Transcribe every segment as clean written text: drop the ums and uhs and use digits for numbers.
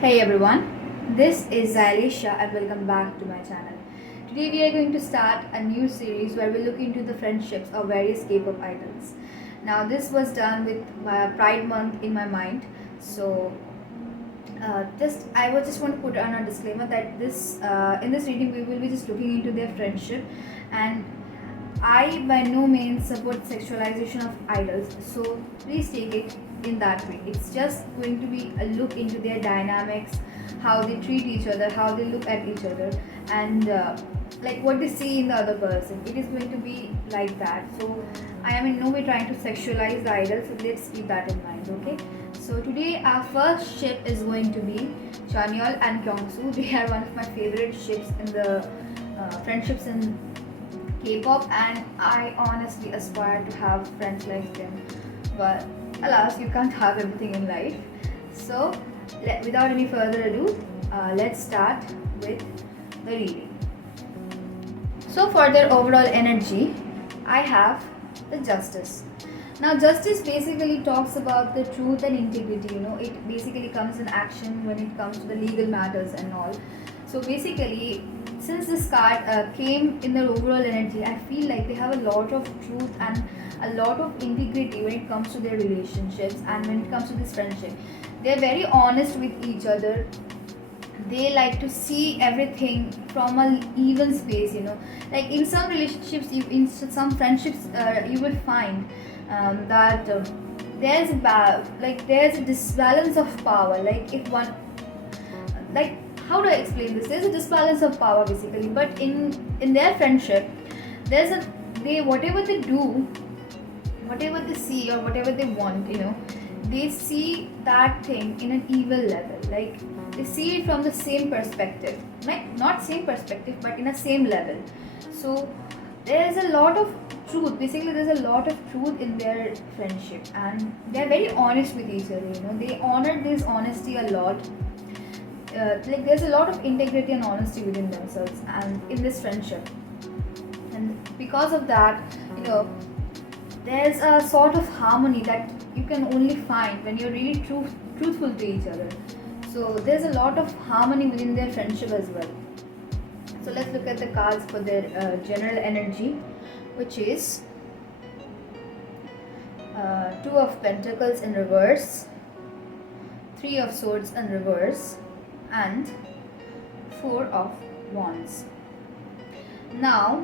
Hey everyone, this is Xylesia and welcome back to my channel. Today we are going to start a new series where we look into the friendships of various K-pop idols. Now this was done with my Pride Month in my mind, so I would just want to put on a disclaimer that this in this reading we will be just looking into their friendship, and I by no means support sexualization of idols, so please take it in that way. It's just going to be a look into their dynamics, how they treat each other, how they look at each other, and like what they see in the other person. It is going to be like that. So I am in no way trying to sexualize the idols, so let's keep that in mind, okay? So today our first ship is going to be Chanyeol and Kyungsoo. They are one of my favorite ships in the friendships in K-pop, and I honestly aspire to have friends like them. But alas, you can't have everything in life. So, without any further ado, let's start with the reading. So, for their overall energy, I have the justice. Now, justice basically talks about the truth and integrity. It basically comes in action when it comes to the legal matters and all. So, basically, since this card came in their overall energy, I feel like they have a lot of truth and a lot of integrity when it comes to their relationships and when it comes to this friendship. They're very honest with each other. They like to see everything from an even space. Like in some relationships, in some friendships, you will find that there's a disbalance of power. Like if one, like, how do I explain this? There's a disbalance of power basically, but in their friendship, there's a they whatever they do, whatever they see or whatever they want, they see that thing in an evil level. Like they see it from the same perspective, like not same perspective, but in a same level. So there's a lot of truth. Basically, there's a lot of truth in their friendship, and they're very honest with each other. They honor this honesty a lot. Like there's a lot of integrity and honesty within themselves and in this friendship, and because of that, there's a sort of harmony that you can only find when you're really truthful to each other. So there's a lot of harmony within their friendship as well. So let's look at the cards for their general energy, which is Two of Pentacles in reverse, Three of Swords in reverse, and Four of Wands. Now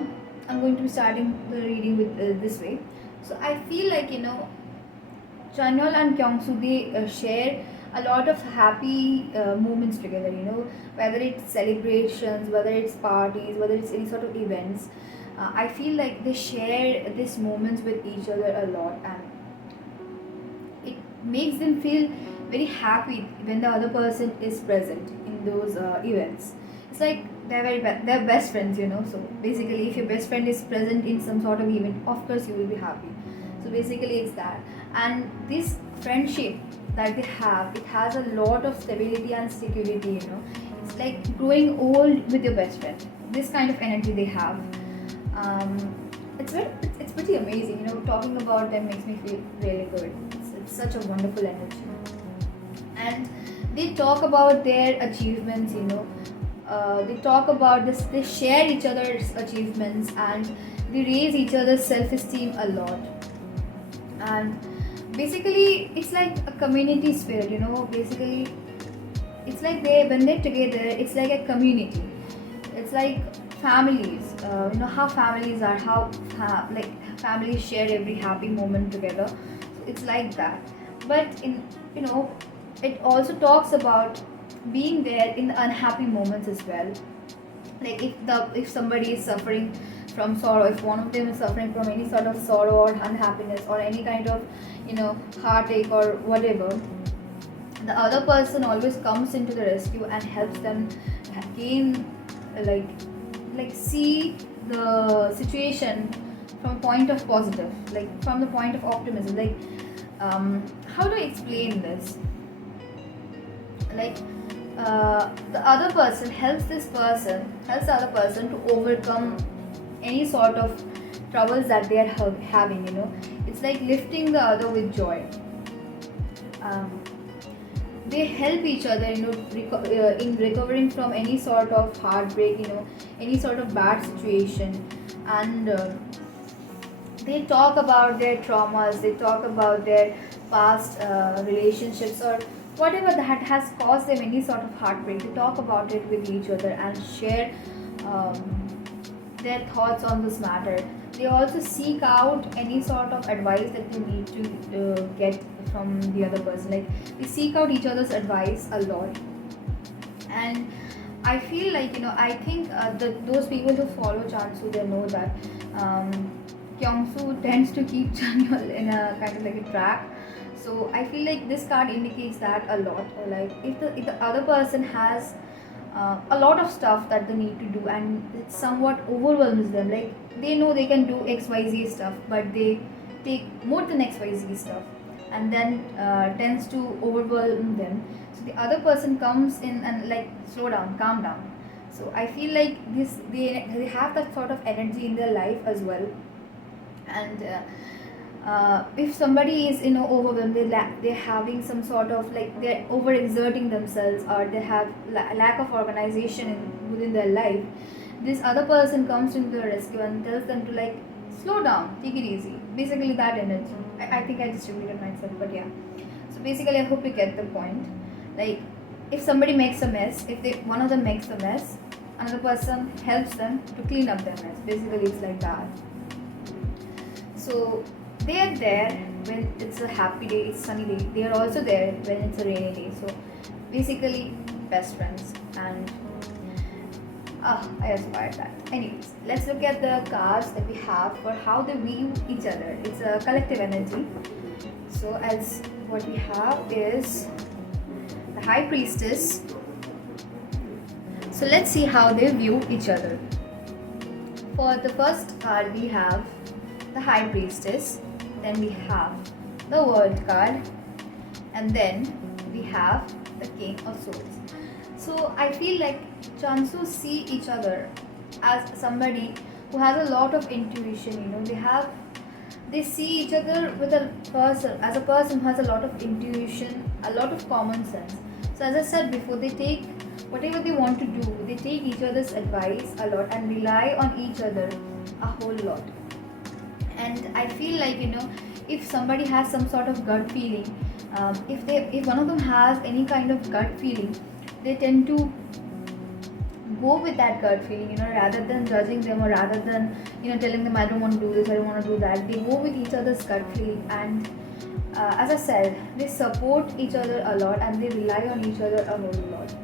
I'm going to be starting the reading with this way. So I feel like Chanyeol and Kyungsoo, they share a lot of happy moments together. Whether it's celebrations, whether it's parties, whether it's any sort of events. I feel like they share these moments with each other a lot, and it makes them feel very happy when the other person is present in those events. It's like they're best friends. So basically, if your best friend is present in some sort of event, of course you will be happy. So basically, it's that, and this friendship that they have, it has a lot of stability and security. It's like growing old with your best friend. This kind of energy they have. It's pretty amazing. Talking about them makes me feel really good. It's such a wonderful energy. And they talk about their achievements. They talk about this. They share each other's achievements, and they raise each other's self-esteem a lot. And basically, it's like a community spirit. Basically, it's like when they're together, it's like a community. It's like families. How families are, like families share every happy moment together. So it's like that. But it also talks about being there in the unhappy moments as well. Like if somebody is suffering from sorrow, if one of them is suffering from any sort of sorrow or unhappiness or any kind of heartache or whatever, the other person always comes into the rescue and helps them gain, like see the situation from a point of positive, like from the point of optimism. Like how do I explain this? Like the other person helps the other person to overcome any sort of troubles that they are having. It's like lifting the other with joy. they help each other, in recovering from any sort of heartbreak, any sort of bad situation. And they talk about their traumas, they talk about their past relationships, or whatever that has caused them any sort of heartbreak. They talk about it with each other and share their thoughts on this matter. They also seek out any sort of advice that they need to get from the other person. Like, they seek out each other's advice a lot. And I feel like, I think those people who follow Chansu, they know that Kyungsoo tends to keep Chanyeol in a kind of like a track. So I feel like this card indicates that a lot. Or like, if the other person has a lot of stuff that they need to do, and it somewhat overwhelms them. Like, they know they can do XYZ stuff, but they take more than XYZ stuff, and then tends to overwhelm them. So the other person comes in and like, slow down, calm down. So I feel like they have that sort of energy in their life as well. And if somebody is overwhelmed, they're having some sort of like, they're overexerting themselves, or they have lack of organization within their life, this other person comes into the rescue and tells them to like, slow down, take it easy. Basically that energy. I think I distributed myself, but yeah. So basically, I hope you get the point. Like, if somebody makes a mess, one of them makes a mess, another person helps them to clean up their mess. Basically, it's like that. So they are there when it's a happy day, it's sunny day. They are also there when it's a rainy day. So basically, best friends. And I aspire that. Anyways, let's look at the cards that we have for how they view each other. It's a collective energy. So as what we have is the High Priestess. So let's see how they view each other. For the first card, we have the High Priestess. Then we have the World card, and then we have the King of Swords. So I feel like Chansu see each other as somebody who has a lot of intuition. They see each other with a person who has a lot of intuition, a lot of common sense. So as I said before, they take whatever they want to do, they take each other's advice a lot and rely on each other a whole lot. And I feel like, if somebody has some sort of gut feeling, if one of them has any kind of gut feeling, they tend to go with that gut feeling, rather than judging them, or rather than telling them, I don't want to do this, I don't want to do that. They go with each other's gut feeling. And as I said, they support each other a lot, and they rely on each other a whole lot.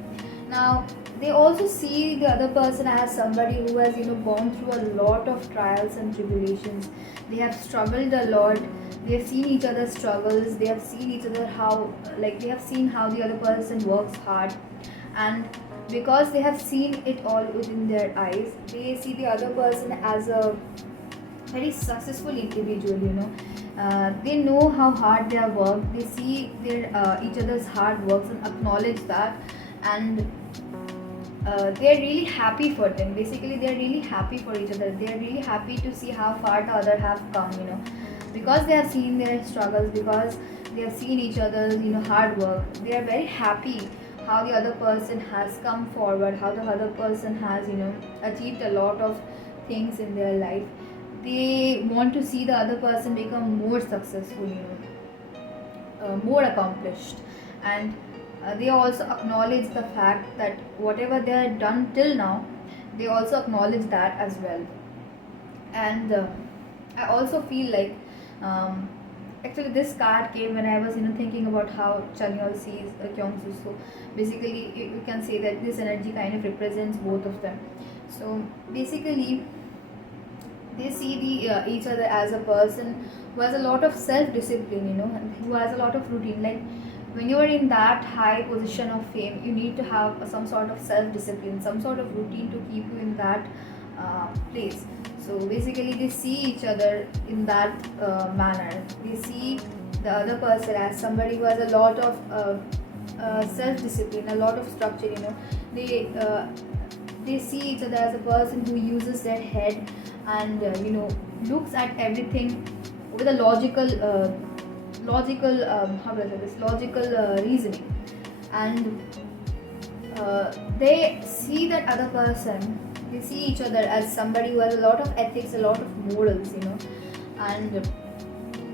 Now, they also see the other person as somebody who has gone through a lot of trials and tribulations. They have struggled a lot. They have seen each other's struggles. They have seen each other they have seen how the other person works hard. And because they have seen it all within their eyes, they see the other person as a very successful individual. They know how hard they have worked. They see their each other's hard works and acknowledge that. And they're really happy for them. Basically, they're really happy for each other. They're really happy to see how far the other have come, because they have seen their struggles, because they have seen each other's hard work. They are very happy how the other person has come forward, how the other person has achieved a lot of things in their life. They want to see the other person become more successful, more accomplished. And they also acknowledge the fact that whatever they have done till now, they also acknowledge that as well. And I also feel like actually this card came when I was thinking about how Chanyeol sees Kyungsoo. So basically, you can say that this energy kind of represents both of them. So basically, they see each other as a person who has a lot of self-discipline, who has a lot of routine. Like, when you are in that high position of fame, you need to have some sort of self-discipline, some sort of routine to keep you in that place. So basically, they see each other in that manner. They see the other person as somebody who has a lot of self-discipline, a lot of structure. They see each other as a person who uses their head and looks at everything with a logical how do I say this, logical reasoning. and they see that other person, they see each other as somebody who has a lot of ethics, a lot of morals, and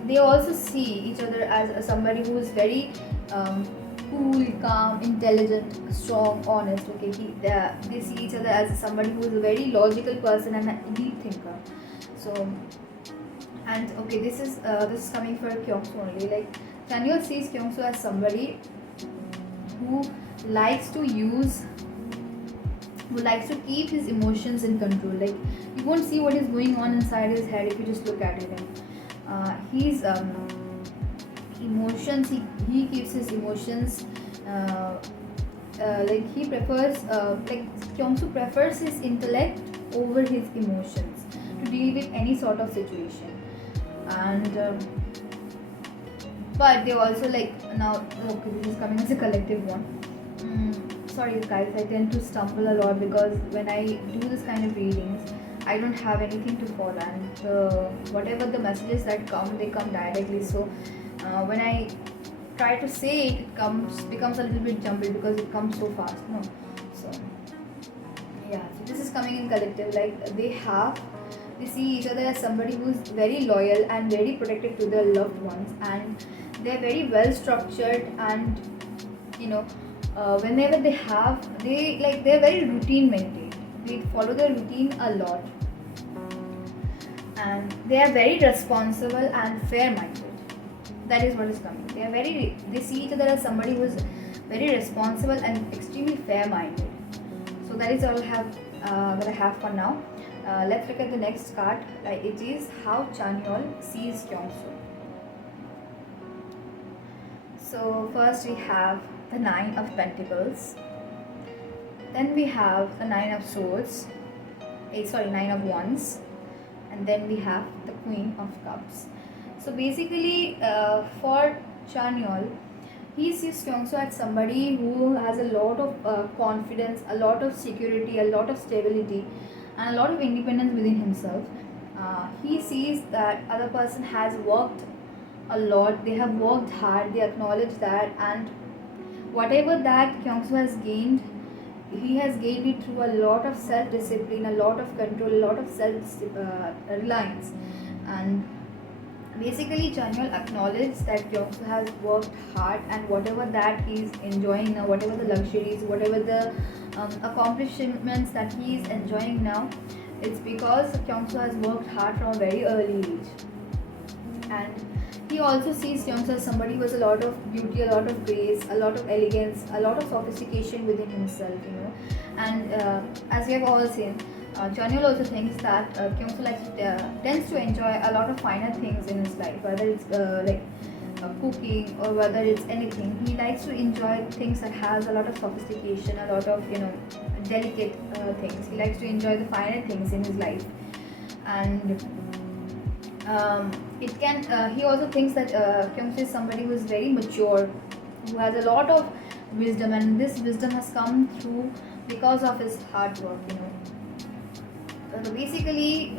they also see each other as somebody who is very cool, calm, intelligent, strong, honest. Okay, they see each other as somebody who is a very logical person and a deep thinker. So, and okay, this is coming for Kyungsoo only. Like Chanyeol sees Kyungsoo as somebody who likes to use, who likes to keep his emotions in control. Like you won't see what is going on inside his head if you just look at him. He's emotions. He keeps his emotions. Like he prefers, like Kyungsoo prefers his intellect over his emotions to deal with any sort of situation. And but they also like now. Okay, this is coming as a collective one. Sorry guys, I tend to stumble a lot because when I do this kind of readings, I don't have anything to follow, and whatever the messages that come, they come directly. So when I try to say it, becomes a little bit jumbled because it comes so fast. No, so yeah. So this is coming in collective. Like they see each other as somebody who's very loyal and very protective to their loved ones, and they're very well structured, and whenever they're very routine maintained. They follow their routine a lot, and they are very responsible and fair minded. That is what is coming. They see each other as somebody who is very responsible and extremely fair minded. So that is all that I have for now. Let's look at the next card. It is how Chanyeol sees Kyungsoo. So first we have the Nine of Pentacles. Then we have the Nine of Swords. Nine of Wands. And then we have the Queen of Cups. So basically, for Chanyeol, he sees Kyungsoo as somebody who has a lot of confidence, a lot of security, a lot of stability, and a lot of independence within himself. He sees that other person has worked a lot, they have worked hard, they acknowledge that, and whatever that Kyungsoo has gained, he has gained it through a lot of self-discipline, a lot of control, a lot of self-reliance. And basically, Chanyeol acknowledges that Kyungsoo has worked hard, and whatever that he is enjoying now, whatever the luxuries, whatever the accomplishments that he is enjoying now, it's because Kyungsoo has worked hard from a very early age. And he also sees Kyungsoo as somebody who has a lot of beauty, a lot of grace, a lot of elegance, a lot of sophistication within himself, And as we have all seen, Chanyeol also thinks that Kyungsoo tends to enjoy a lot of finer things in his life, whether it's cooking or whether it's anything. He likes to enjoy things that has a lot of sophistication, a lot of delicate things. He likes to enjoy the finer things in his life, and he also thinks that Kyungsoo is somebody who is very mature, who has a lot of wisdom, and this wisdom has come through because of his hard work. So basically,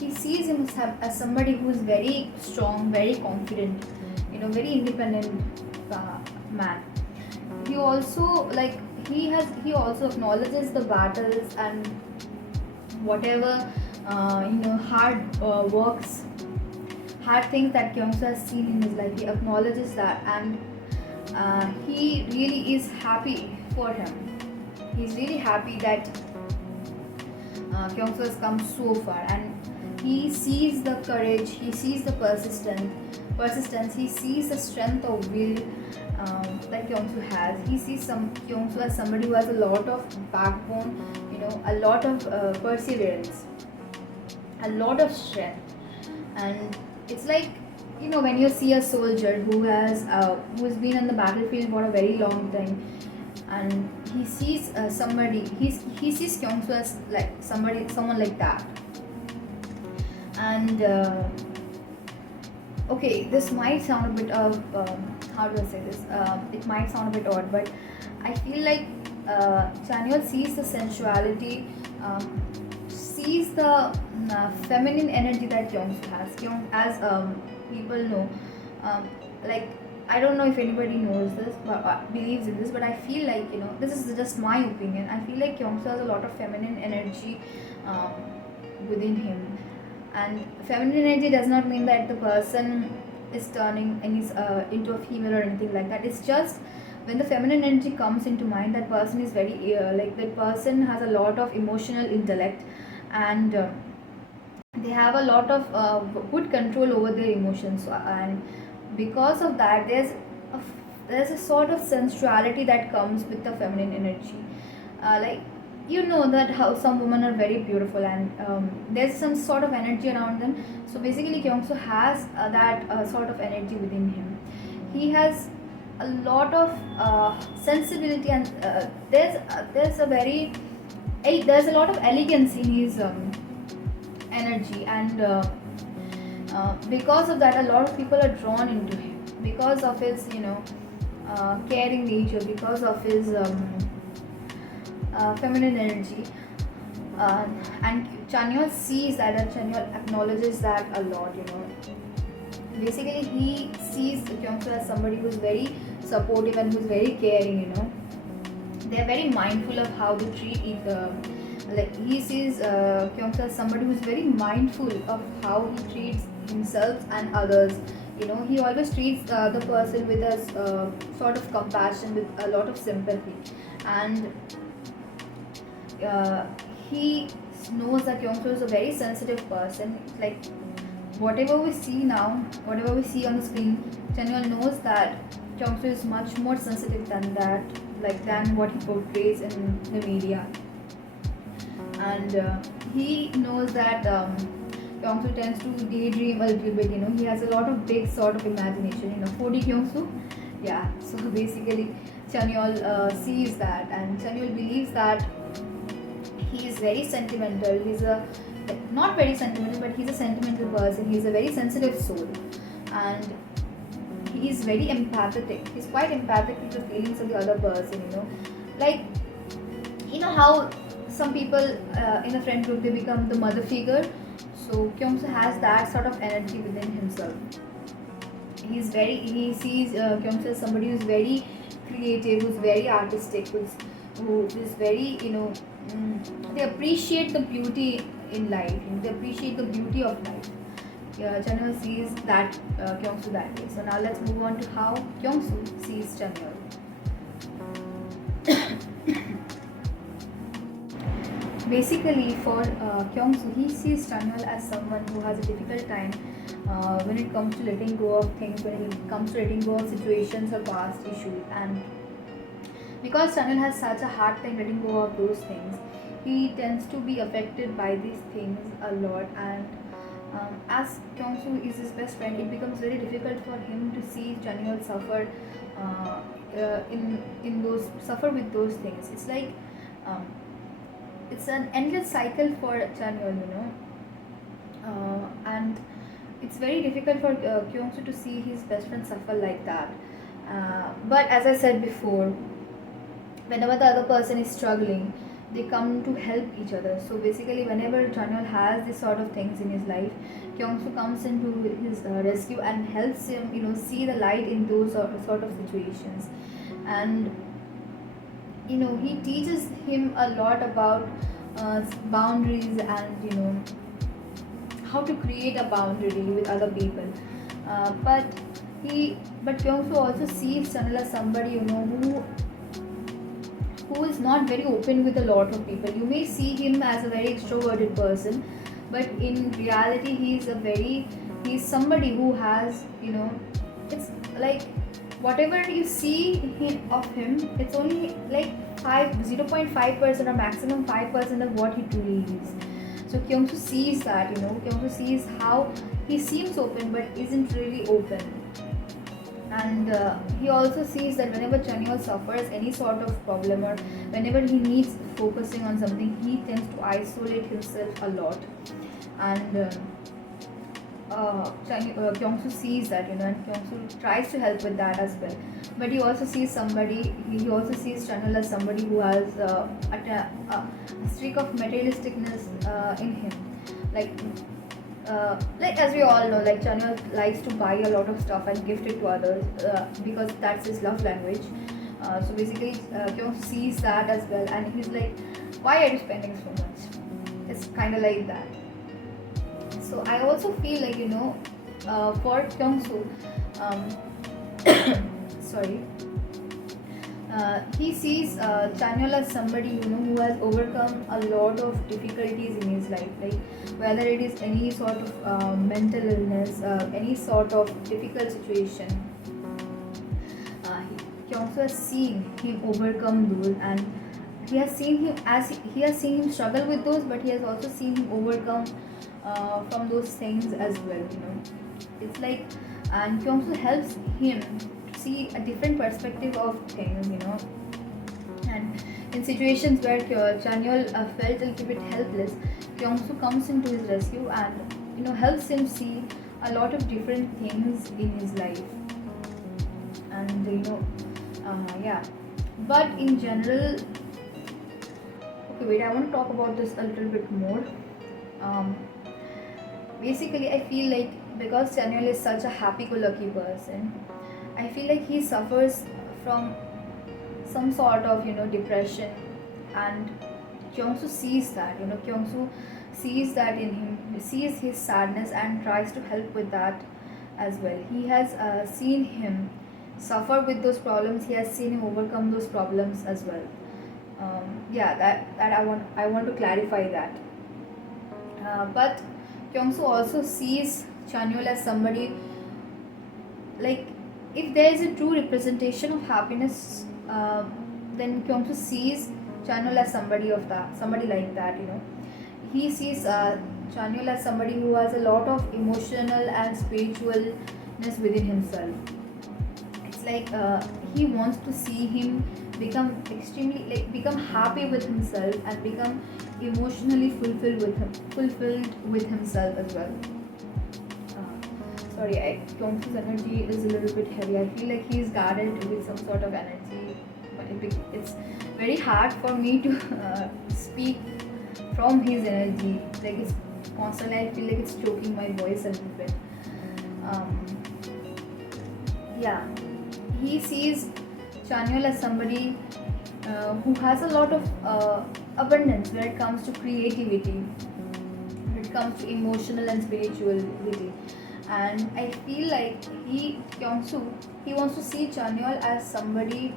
he sees himself as somebody who is very strong, very confident, very independent man. He also he also acknowledges the battles and whatever hard works, hard things that Kyungsoo has seen in his life. He acknowledges that, and he really is happy for him. He's really happy that Kyungsoo has come so far, and he sees the courage, he sees the persistence, he sees the strength of will that Kyungsoo has. He sees Kyungsoo as somebody who has a lot of backbone, a lot of perseverance, a lot of strength. And it's like, when you see a soldier who has been on the battlefield for a very long time, and he sees he sees Kyungsoo as like someone like that. And okay, this might sound a bit of how do I say this? It might sound a bit odd, but I feel like Chanyeol sees the sensuality, sees the feminine energy that Kyungsoo has. As people know, like I don't know if anybody knows this but believes in this, but I feel like, this is just my opinion. I feel like Kyungsoo has a lot of feminine energy um, within him. And feminine energy does not mean that the person is turning into a female or anything like that. It's just when the feminine energy comes into mind, that person is very like that person has a lot of emotional intellect, and they have a lot of good control over their emotions, and because of that a, there's a sort of sensuality that comes with the feminine energy. Like, that how some women are very beautiful, and there's some sort of energy around them. So basically Kyungsoo has that sort of energy within him. He has a lot of sensibility, and there's a lot of elegance in his energy, and because of that a lot of people are drawn into him because of his caring nature, because of his feminine energy. And Chanyeol sees that, and Chanyeol acknowledges that a lot. Basically he sees Kyungsoo as somebody who's very supportive and who's very caring. They're very mindful of how they treat each like he sees Kyungsoo as somebody who's very mindful of how he treats himself and others. He always treats the person with a sort of compassion, with a lot of sympathy, and he knows that Kyungsoo is a very sensitive person. Like, whatever we see now, whatever we see on the screen, Chanyeol knows that Kyungsoo is much more sensitive than that, than what he portrays in the media. And he knows that Kyungsoo tends to daydream a little bit. He has a lot of big sort of imagination. 4D Kyungsoo, yeah. So basically, Chanyeol sees that, and Chanyeol believes that he is very sentimental. He's not very sentimental, but he's a sentimental person. He's a very sensitive soul, and he is very empathetic. He's quite empathic to the feelings of the other person. Like, how some people in a friend group, they become the mother figure. So Kyungsoo has that sort of energy within himself. He sees Kyungsoo as somebody who's very creative, who's very artistic, who is very, they appreciate the beauty in life. They appreciate the beauty of life. Chanyeol sees that Kyungsoo that way. So now let's move on to how Kyungsoo sees Chanyeol. Basically, for Kyungsoo, he sees Chanyeol as someone who has a difficult time when it comes to letting go of things, when it comes to letting go of situations or past issues. And because Chanyeol has such a hard time letting go of those things, he tends to be affected by these things a lot. And as Kyungsoo is his best friend, it becomes very difficult for him to see Chanyeol suffer suffer with those things. It's like it's an endless cycle for Chanyeol, and it's very difficult for Kyungsoo to see his best friend suffer like that. But as I said before, whenever the other person is struggling, they come to help each other. So basically, whenever Chanyeol has this sort of things in his life, Kyungsoo comes into his rescue and helps him, see the light in those sort of situations. And he teaches him a lot about boundaries, and how to create a boundary with other people. But Kyungsoo also sees Chanyeol as somebody who is not very open with a lot of people. You may see him as a very extroverted person, but in reality he's somebody who has, it's like whatever you see of him, it's only like 0.5% or maximum 5% of what he truly is. So Kyungsoo sees that, Kyungsoo sees how he seems open but isn't really open. And he also sees that whenever Chanyeol suffers any sort of problem, or whenever he needs focusing on something, he tends to isolate himself a lot. And Kyungsoo sees that, and Kyungsoo tries to help with that as well. But he also sees Chanyeol as somebody who has a streak of materialisticness in him. Like, like as we all know, like Chanyeol likes to buy a lot of stuff and gift it to others because that's his love language. So basically, Kyung sees that as well, and he's like, "Why are you spending so much?" It's kind of like that. So I also feel like for Kyungsoo, sorry, he sees Chanyeol as somebody who has overcome a lot of difficulties in his life, like whether it is any sort of mental illness, any sort of difficult situation. Kyungsoo has seen him overcome those, and he has seen him he has seen him struggle with those, but he has also seen him overcome from those things as well. It's like, and Kyungsoo helps him to see a different perspective of things. And in situations where Chanyeol felt a little bit helpless, Kyungsoo comes into his rescue and helps him see a lot of different things in his life. And yeah, but in general, okay, wait, I want to talk about this a little bit more. Basically, I feel like because Chanyeol is such a happy-go-lucky person, I feel like he suffers from some sort of depression, and Kyungsoo sees that. Kyungsoo sees that in him, sees his sadness, and tries to help with that as well. He has seen him suffer with those problems. He has seen him overcome those problems as well. Yeah, that I want to clarify that. But Kyungsoo also sees Chanyeol as somebody, like, if there is a true representation of happiness, then Kyungsoo sees Chanyeol as somebody like that. He sees Chanyeol as somebody who has a lot of emotional and spiritualness within himself. It's like he wants to see him become become happy with himself and become emotionally fulfilled with himself as well. Sorry, Kyongsoo's energy is a little bit heavy. I feel like he's guarded with some sort of energy. It's very hard for me to speak from his energy. Like, it's constantly, I feel like it's choking my voice a little bit. Yeah, he sees Chanyeol as somebody who has a lot of abundance when it comes to creativity, when it comes to emotional and spirituality. And I feel like Kyungsoo, he wants to see Chanyeol as somebody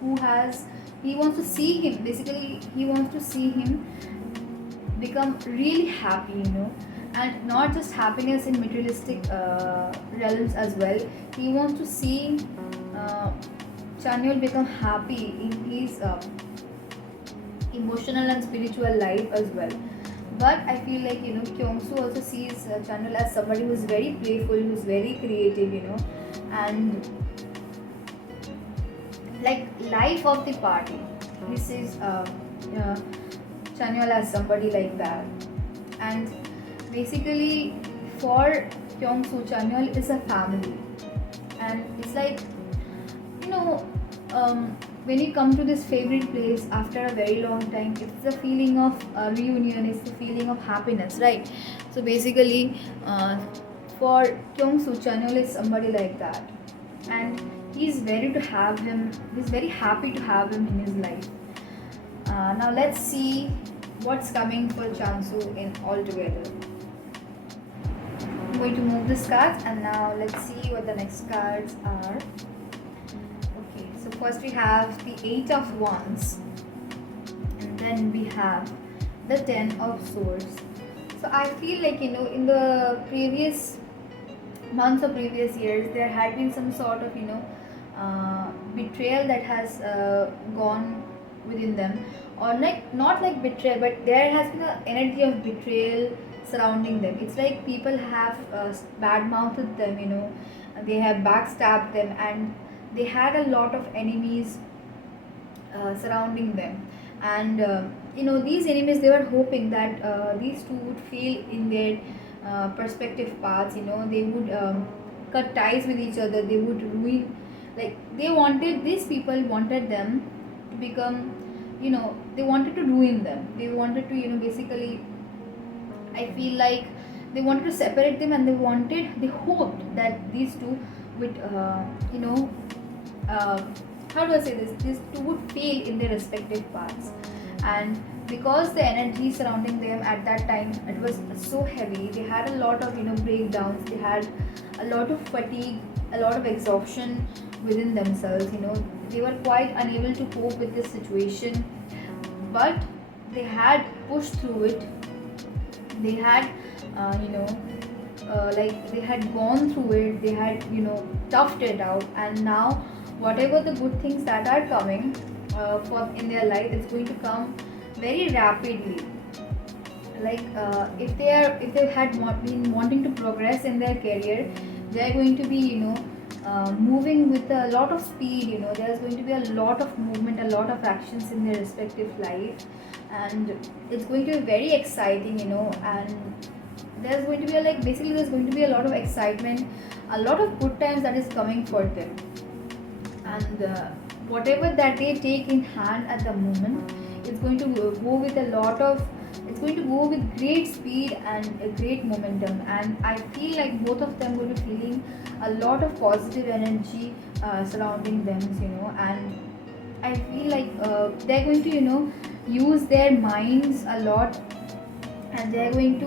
who has, he wants to see him, basically he wants to see him become really happy, and not just happiness in materialistic realms as well. He wants to see Chanyeol become happy in his emotional and spiritual life as well. But I feel like Kyungsoo also sees Chanyeol as somebody who is very playful, who is very creative, and like life of the party. He sees Chanyeol as somebody like that. And basically, for Kyungsoo, Chanyeol is a family, and it's like when you come to this favorite place after a very long time, it's the feeling of reunion, it's the feeling of happiness, right? So basically, for Kyungsoo, Chanyeol is somebody like that, and he's very happy to have him in his life. Now let's see what's coming for Chansoo in Altogether. I'm going to move this cards, and now let's see what the next cards are. So first we have the 8 of Wands, and then we have the 10 of Swords. So I feel like in the previous months or previous years, there had been some sort of betrayal that has gone within them, or not like betrayal, but there has been an energy of betrayal surrounding them. It's like people have bad-mouthed them, they have backstabbed them, and they had a lot of enemies surrounding them. And these enemies, they were hoping that these two would fail in their perspective paths. They would cut ties with each other, they would ruin, like these people wanted them to become, they wanted to ruin them, they wanted to basically, I feel like they wanted to separate them, and they hoped that these two would you know uh, how do I say this, these two would fail in their respective paths. And because the energy surrounding them at that time, it was so heavy, they had a lot of breakdowns, they had a lot of fatigue, a lot of exhaustion within themselves. They were quite unable to cope with this situation, but they had pushed through it. They had like they had gone through it, they had toughed it out, and now whatever the good things that are coming for in their life, it's going to come very rapidly. Like if they had been wanting to progress in their career, they are going to be moving with a lot of speed. There's going to be a lot of movement, a lot of actions in their respective life, and it's going to be very exciting. And there's going to be there's going to be a lot of excitement, a lot of good times that is coming for them. And whatever that they take in hand at the moment, it's going to go with a lot of, it's going to go with great speed and a great momentum. And I feel like both of them will be feeling a lot of positive energy surrounding them. And I feel like they're going to use their minds a lot, and they're going to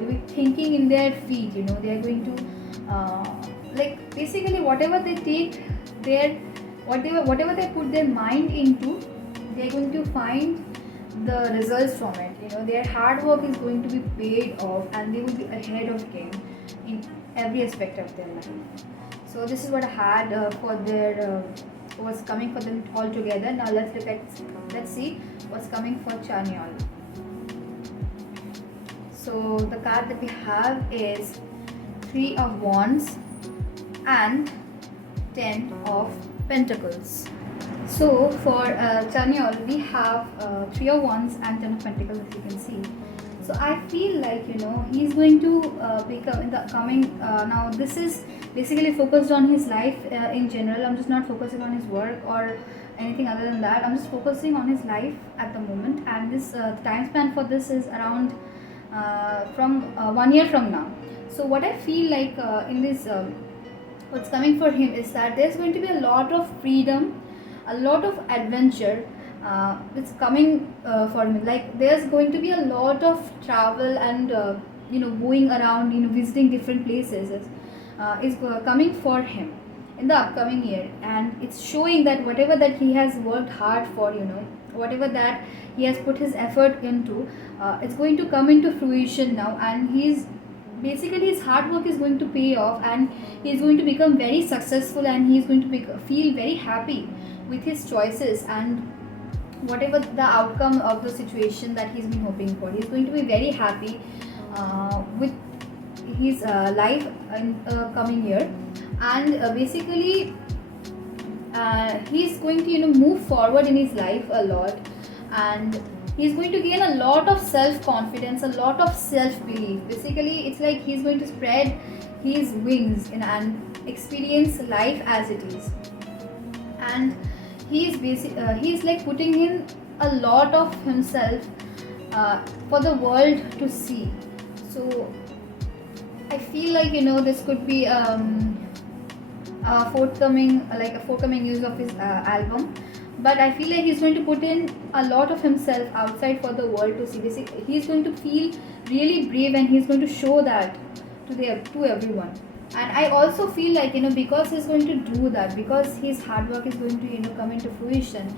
be thinking in their feet. They're going to basically whatever they take their whatever they put their mind into, they're going to find the results from it. Their hard work is going to be paid off, and they will be ahead of game in every aspect of their life. So this is what I had for their what's coming for them all together. Now let's see what's coming for Chanyeol. So the card that we have is 3 of Wands and 10 of Pentacles. So for Chanyeol, we have 3 of Wands and 10 of Pentacles, as you can see. So I feel like he's going to become in the coming. Now this is basically focused on his life in general. I'm just not focusing on his work or anything other than that. I'm just focusing on his life at the moment, and this time span for this is around from 1 year from now. So what I feel like in this what's coming for him is that there's going to be a lot of freedom, a lot of adventure it's coming for him. Like there's going to be a lot of travel and going around, visiting different places is coming for him in the upcoming year. And it's showing that whatever that he has worked hard for, whatever that he has put his effort into, it's going to come into fruition now. And he's basically, his hard work is going to pay off, and he's going to become very successful, and he's going to feel very happy with his choices and whatever the outcome of the situation that he's been hoping for. He's going to be very happy with his life in the coming year. And basically he's going to move forward in his life a lot, and he's going to gain a lot of self-confidence, a lot of self-belief. Basically, it's like he's going to spread his wings and experience life as it is. And he's like putting in a lot of himself for the world to see. So I feel like this could be a forthcoming use of his album. But I feel like he's going to put in a lot of himself outside for the world to see. Basically, he's going to feel really brave, and he's going to show that to everyone. And I also feel like because he's going to do that, because his hard work is going to come into fruition,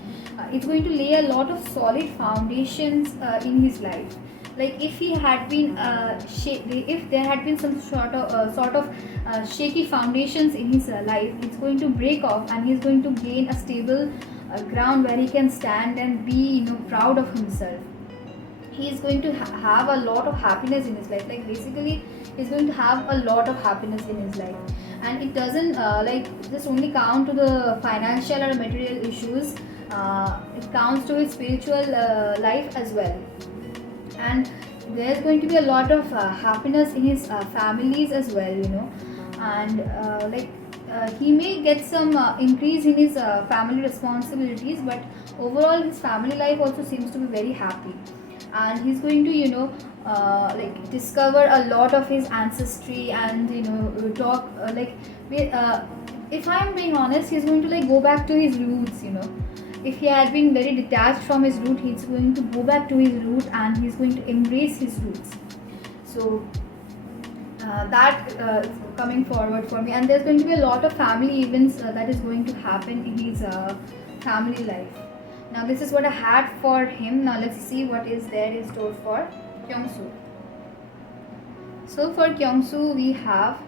it's going to lay a lot of solid foundations in his life. Like if he had been if there had been some sort of shaky foundations in his life, it's going to break off, and he's going to gain a stable ground where he can stand and be proud of himself. He's going to have a lot of happiness in his life. Like basically, he's going to have a lot of happiness in his life, and it doesn't just only count to the financial or material issues. It counts to his spiritual life as well. And there's going to be a lot of happiness in his families as well. And he may get some increase in his family responsibilities, but overall his family life also seems to be very happy. and he's going to like discover a lot of his ancestry, and talk if I'm being honest, he's going to like go back to his roots. If he had been very detached from his root, he's going to go back to his root, and he's going to embrace his roots. So that is coming forward for me, and there's going to be a lot of family events that is going to happen in his family life. Now this is what I had for him. Now let's see what is there in store for Kyungsoo. So for Kyungsoo, we have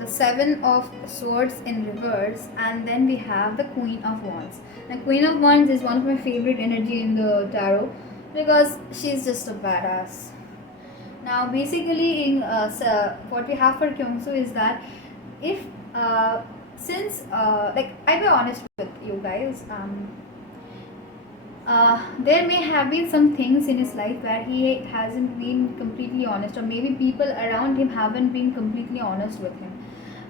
the Seven of Swords in reverse, and then we have the Queen of Wands. Now Queen of Wands is one of my favorite energy in the tarot because she's just a badass. Now basically in what we have for Kyungsoo is that if since like I'll be honest with you guys, there may have been some things in his life where he hasn't been completely honest, or maybe people around him haven't been completely honest with him,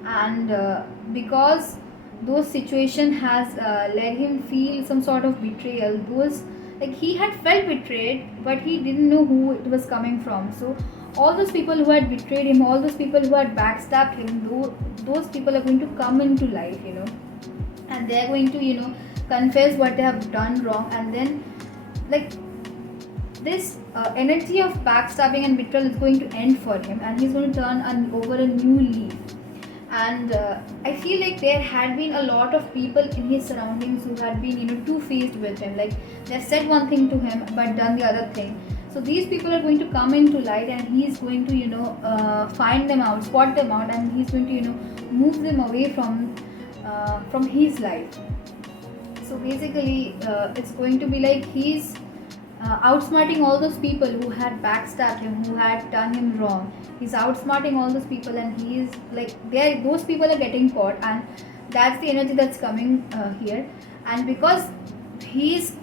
and because those situation has led him feel some sort of betrayal. Those, like, he had felt betrayed, but he didn't know who it was coming from. So all those people who had betrayed him, all those people who had backstabbed him, those people are going to come into life, and they're going to confess what they have done wrong, and then like this energy of backstabbing and betrayal is going to end for him, and he's going to turn over a new leaf. And I feel like there had been a lot of people in his surroundings who had been two-faced with him, like they said one thing to him but done the other thing. So these people are going to come into light, and he's going to find them out, spot them out, and he's going to move them away from his life. So basically it's going to be like he's outsmarting all those people who had backstabbed him, who had done him wrong. He's outsmarting all those people, and he's like, those people are getting caught, and that's the energy that's coming here. And because he's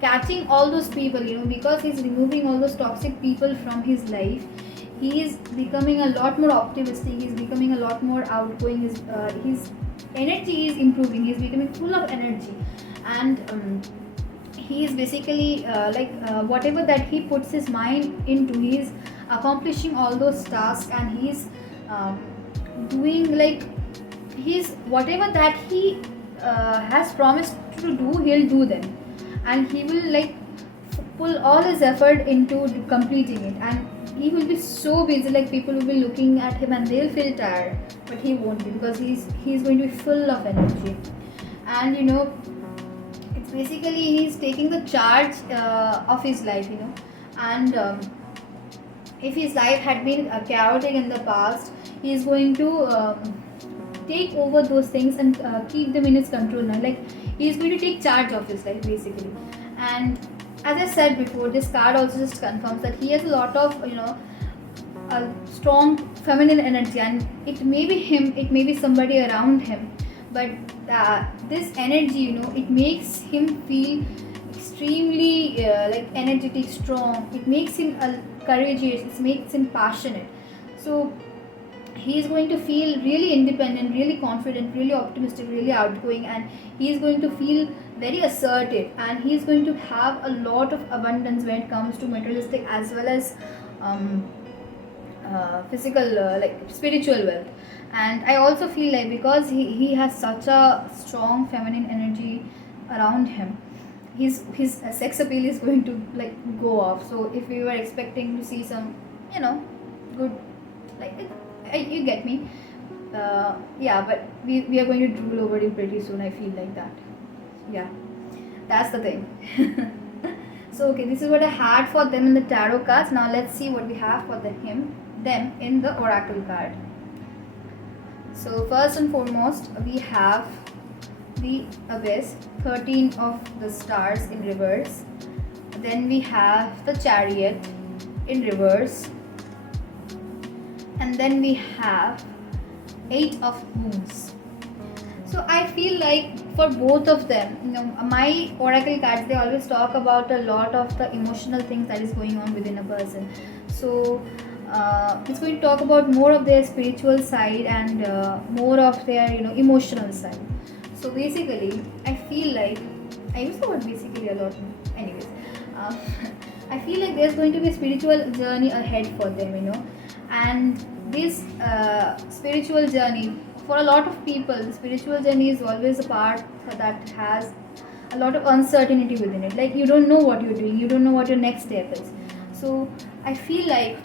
catching all those people, because he's removing all those toxic people from his life, he is becoming a lot more optimistic, he's becoming a lot more outgoing, his energy is improving, he's becoming full of energy, and he is basically whatever that he puts his mind into, he's accomplishing all those tasks, and he's doing like he's whatever that he has promised to do, he'll do them, and he will like pull all his effort into completing it, and he will be so busy, like people will be looking at him and they'll feel tired, but he won't be, because he's going to be full of energy. And it's basically he's taking the charge of his life, and if his life had been chaotic in the past, he is going to take over those things and keep them in his control now. Like, he is going to take charge of his life basically. And as I said before, this card also just confirms that he has a lot of a strong feminine energy, and it may be him, it may be somebody around him, but this energy, it makes him feel extremely like energetic, strong. It makes him courageous, it makes him passionate. So he is going to feel really independent, really confident, really optimistic, really outgoing, and he is going to feel very assertive, and he is going to have a lot of abundance when it comes to materialistic as well as physical, like spiritual wealth. And I also feel like because he has such a strong feminine energy around him, his sex appeal is going to like go off. So if we were expecting to see some good, like you get me, yeah, but we are going to drool over it pretty soon, I feel like that. Yeah, that's the thing. So okay, this is what I had for them in the tarot cards. Now let's see what we have for them in the oracle card. So first and foremost, we have the Abyss, 13 of the stars in reverse. Then we have the Chariot in reverse, and then we have 8 of Moons. So I feel like for both of them, my oracle cards, they always talk about a lot of the emotional things that is going on within a person. So it's going to talk about more of their spiritual side and more of their emotional side. So basically, I feel like I use the word basically a lot. Anyways, I feel like there's going to be a spiritual journey ahead for them, and this spiritual journey, for a lot of people, the spiritual journey is always a part that has a lot of uncertainty within it. Like, you don't know what you're doing, you don't know what your next step is. So I feel like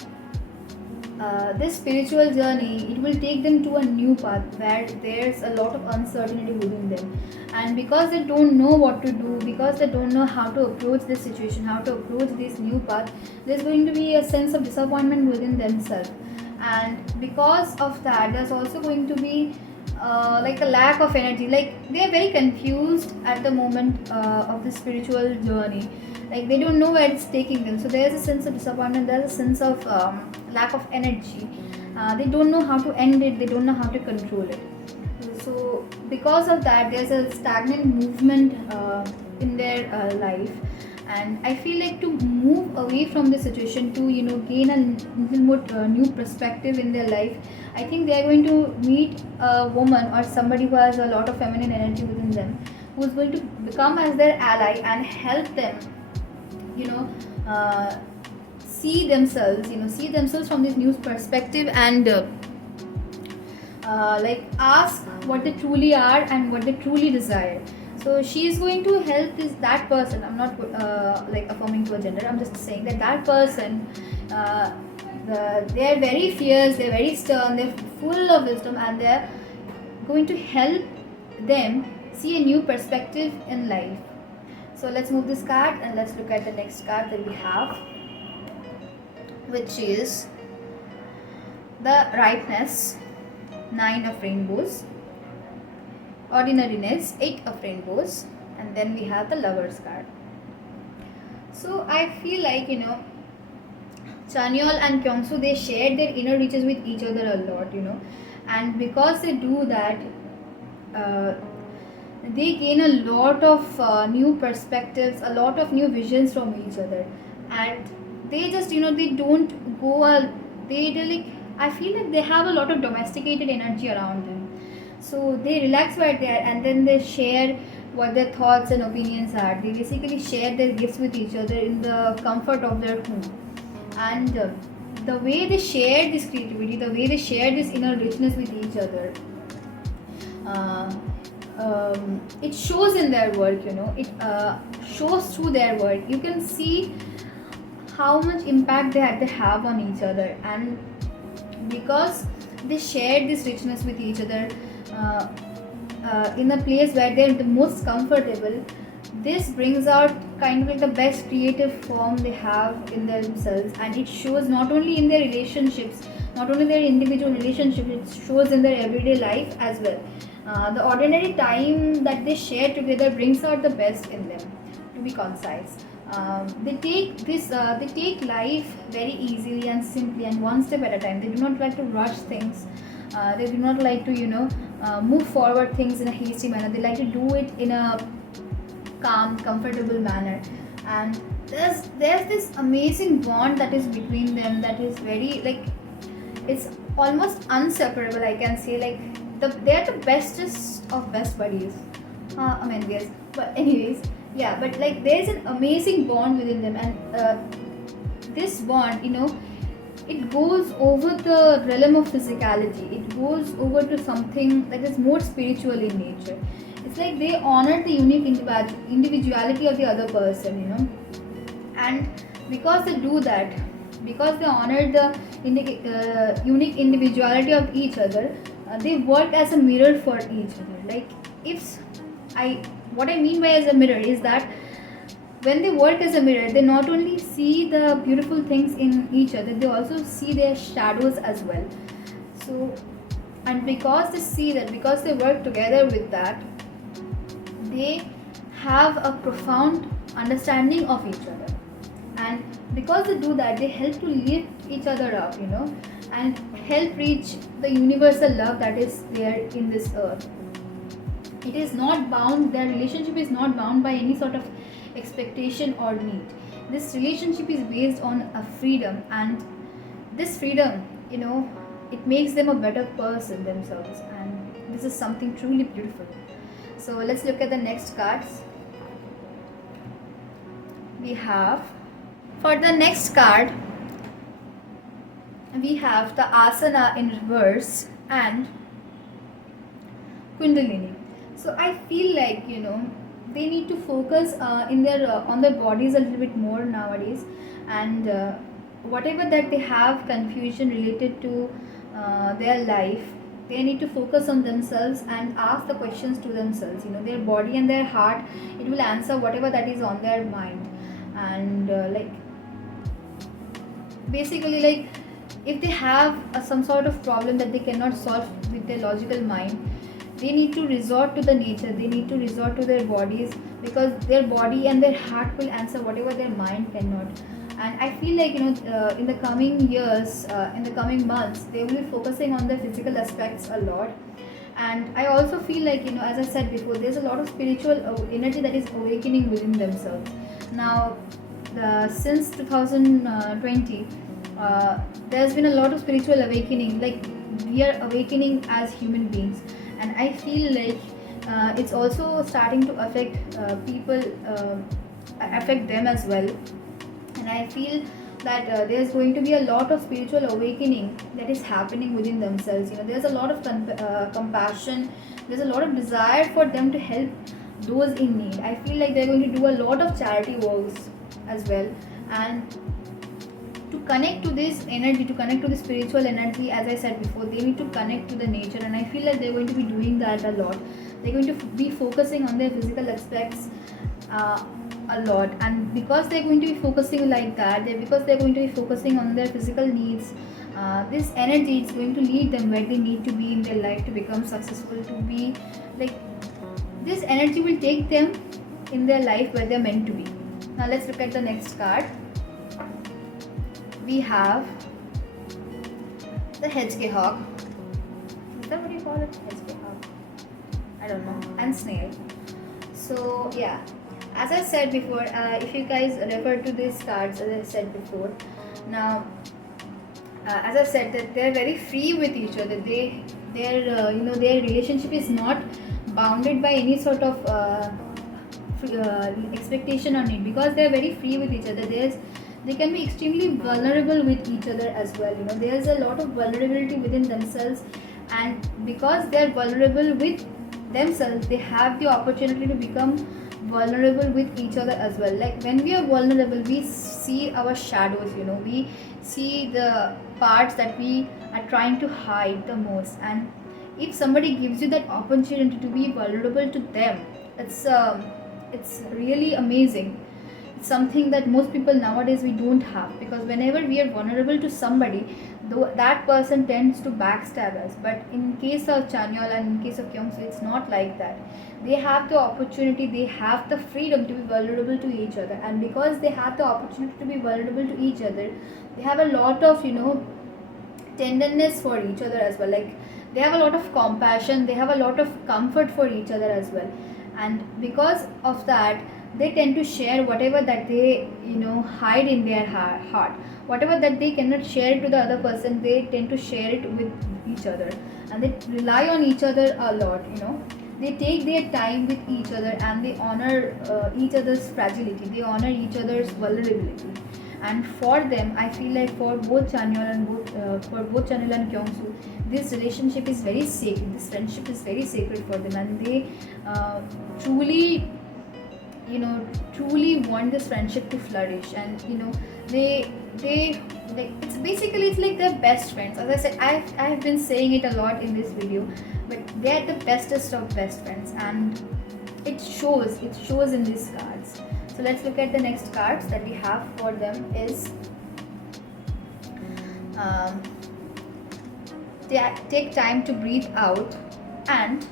this spiritual journey, it will take them to a new path where there's a lot of uncertainty within them, and because they don't know what to do, because they don't know how to approach this situation, how to approach this new path, there's going to be a sense of disappointment within themselves. And because of that, there's also going to be like a lack of energy. Like, they're very confused at the moment of the spiritual journey. Like, they don't know where it's taking them, so there's a sense of disappointment, there's a sense of lack of energy. They don't know how to end it, they don't know how to control it. So because of that, there's a stagnant movement in their life. And I feel like to move away from the situation, to gain a little more new perspective in their life, I think they are going to meet a woman or somebody who has a lot of feminine energy within them, who is going to become as their ally and help them see themselves from this new perspective, and like, ask what they truly are and what they truly desire. So she is going to help that person. I'm not like affirming to a gender, I'm just saying that person, they're very fierce, they're very stern, they're full of wisdom, and they're going to help them see a new perspective in life. So let's move this card and let's look at the next card that we have, which is the Ripeness, 9 of Rainbows, Ordinariness, 8 of Rainbows, and then we have the Lovers card. So I feel like, Chanyeol and Kyungsoo, they shared their inner reaches with each other a lot, and because they do that, they gain a lot of new perspectives, a lot of new visions from each other, and they just they don't go they like, I feel like they have a lot of domesticated energy around them. So they relax right there, and then they share what their thoughts and opinions are. They basically share their gifts with each other in the comfort of their home. And the way they share this creativity, the way they share this inner richness with each other, it shows in their work. It shows through their work. You can see how much impact they have on each other, and because they share this richness with each other in a place where they're the most comfortable, this brings out kind of like the best creative form they have in themselves, and it shows not only in their relationships, not only their individual relationships, it shows in their everyday life as well. The ordinary time that they share together brings out the best in them, to be concise. They take life very easily and simply, and one step at a time. They do not like to rush things. They do not like to move forward things in a hasty manner. They like to do it in a calm, comfortable manner. And there's this amazing bond that is between them, that is very, like, it's almost inseparable, I can say. Like, they're the bestest of best buddies. I mean, yes, but anyways, yeah, but like, there's an amazing bond within them, and this bond, it goes over the realm of physicality. It goes over to something that is more spiritual in nature. It's like they honor the unique individuality of the other person, and because they do that, because they honor the unique individuality of each other, they work as a mirror for each other. Like, what I mean by as a mirror is that when they work as a mirror, they not only see the beautiful things in each other, they also see their shadows as well. So, and because they see that, because they work together with that, they have a profound understanding of each other. And because they do that, they help to lift each other up, and help reach the universal love that is there in this earth. It is not bound, their relationship is not bound by any sort of expectation or need. This relationship is based on a freedom, and this freedom, it makes them a better person themselves, and this is something truly beautiful. So let's look at the next cards. We have For the next card, we have the asana in reverse and kundalini. So I feel like, they need to focus in their on their bodies a little bit more nowadays, and whatever that they have confusion related to their life, they need to focus on themselves and ask the questions to themselves. Their body and their heart, it will answer whatever that is on their mind. And like, basically, like, if they have some sort of problem that they cannot solve with their logical mind, they need to resort to the nature, they need to resort to their bodies, because their body and their heart will answer whatever their mind cannot. And I feel like, in the coming years, in the coming months, they will be focusing on the physical aspects a lot. And I also feel like, as I said before, there's a lot of spiritual energy that is awakening within themselves now. Since 2020, there's been a lot of spiritual awakening, like, we are awakening as human beings. And I feel like it's also starting to affect people, affect them as well. And I feel that there's going to be a lot of spiritual awakening that is happening within themselves. There's a lot of compassion, there's a lot of desire for them to help those in need. I feel like they're going to do a lot of charity works as well. And to connect to this energy, to connect to the spiritual energy, as I said before, they need to connect to the nature. And I feel like they're going to be doing that a lot. They're going to be focusing on their physical aspects a lot. And because they're going to be focusing like that, because they're going to be focusing on their physical needs, this energy is going to lead them where they need to be in their life to become successful, to be like, this energy will take them in their life where they're meant to be. Now let's look at the next card. We have the hedgehog. Is that what you call it? Hedgehog? I don't know. And snail. So yeah, as I said before, if you guys refer to these cards, as I said before, now as I said, that they're very free with each other. Their relationship is not bounded by any sort of expectation on it, because they're very free with each other. They can be extremely vulnerable with each other as well. There's a lot of vulnerability within themselves, and because they're vulnerable with themselves, they have the opportunity to become vulnerable with each other as well. Like, when we are vulnerable, we see our shadows, we see the parts that we are trying to hide the most. And if somebody gives you that opportunity to be vulnerable to them, it's really amazing. It's something that most people nowadays we don't have, because whenever we are vulnerable to somebody, that person tends to backstab us. But in case of Chanyeol and in case of Kyungsoo, it's not like that. They have the opportunity, they have the freedom to be vulnerable to each other. And because they have the opportunity to be vulnerable to each other, they have a lot of tenderness for each other as well. Like, they have a lot of compassion, they have a lot of comfort for each other as well. And because of that, they tend to share whatever that they hide in their heart, whatever that they cannot share to the other person, they tend to share it with each other. And they rely on each other a lot. They take their time with each other, and they honor each other's fragility, they honor each other's vulnerability. And for them, I feel like for both Chanyeol and Kyungsoo, this relationship is very sacred, this friendship is very sacred for them. And they truly want this friendship to flourish. And they like, it's like they're best friends. As I said, I've been saying it a lot in this video, but they're the bestest of best friends, and it shows in these cards. So let's look at the next cards that we have for them. Is take time to breathe out and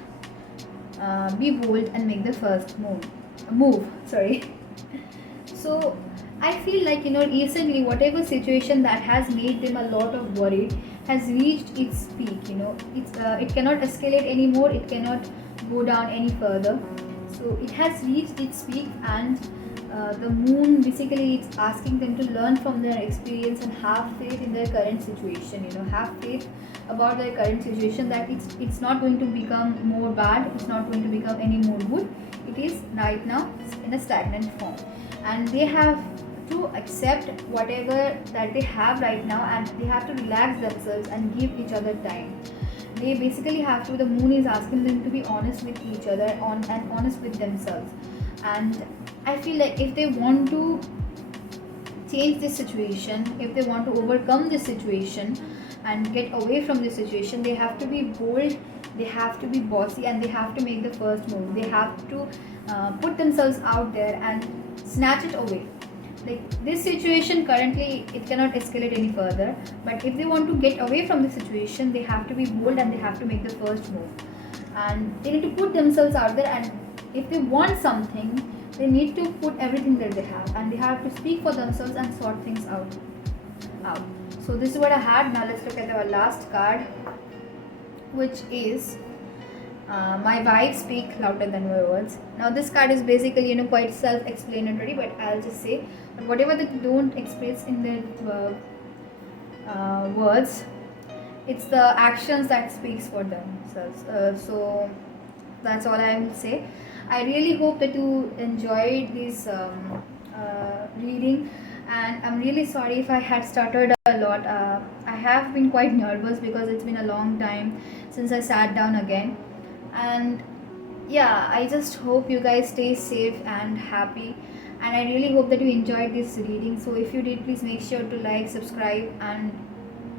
be bold and make the first move. Sorry. So I feel like recently, whatever situation that has made them a lot of worry has reached its peak. It cannot escalate anymore, it cannot go down any further. So it has reached its peak, and the moon basically it's asking them to learn from their experience and have faith in their current situation. Have faith about their current situation, that it's not going to become more bad, it's not going to become any more good. It is right now in a stagnant form, and they have to accept whatever that they have right now, and they have to relax themselves and give each other time. They basically have to, the moon is asking them to be honest with each other and honest with themselves. And I feel like if they want to change this situation, if they want to overcome this situation and get away from this situation, they have to be bold, they have to be bossy, and they have to make the first move. They have to put themselves out there and snatch it away. Like, this situation currently, it cannot escalate any further, but if they want to get away from the situation, they have to be bold and they have to make the first move, and they need to put themselves out there. And if they want something, they need to put everything that they have, and they have to speak for themselves and sort things out. So this is what I had. Now let's look at our last card, which is my vibes speak louder than my words. Now this card is basically, quite self-explanatory, but I'll just say, whatever they don't express in their words, it's the actions that speaks for themselves. So that's all I will say. I really hope that you enjoyed this reading, and I'm really sorry if I had stuttered a lot. I have been quite nervous because it's been a long time since I sat down again. And yeah, I just hope you guys stay safe and happy, and I really hope that you enjoyed this reading. So if you did, please make sure to like, subscribe, and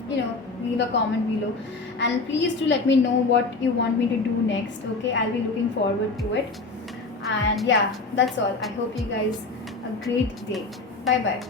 leave a comment below, and please do let me know what you want me to do next. Okay, I'll be looking forward to it. And yeah, that's all. I hope you guys a great day. Bye bye.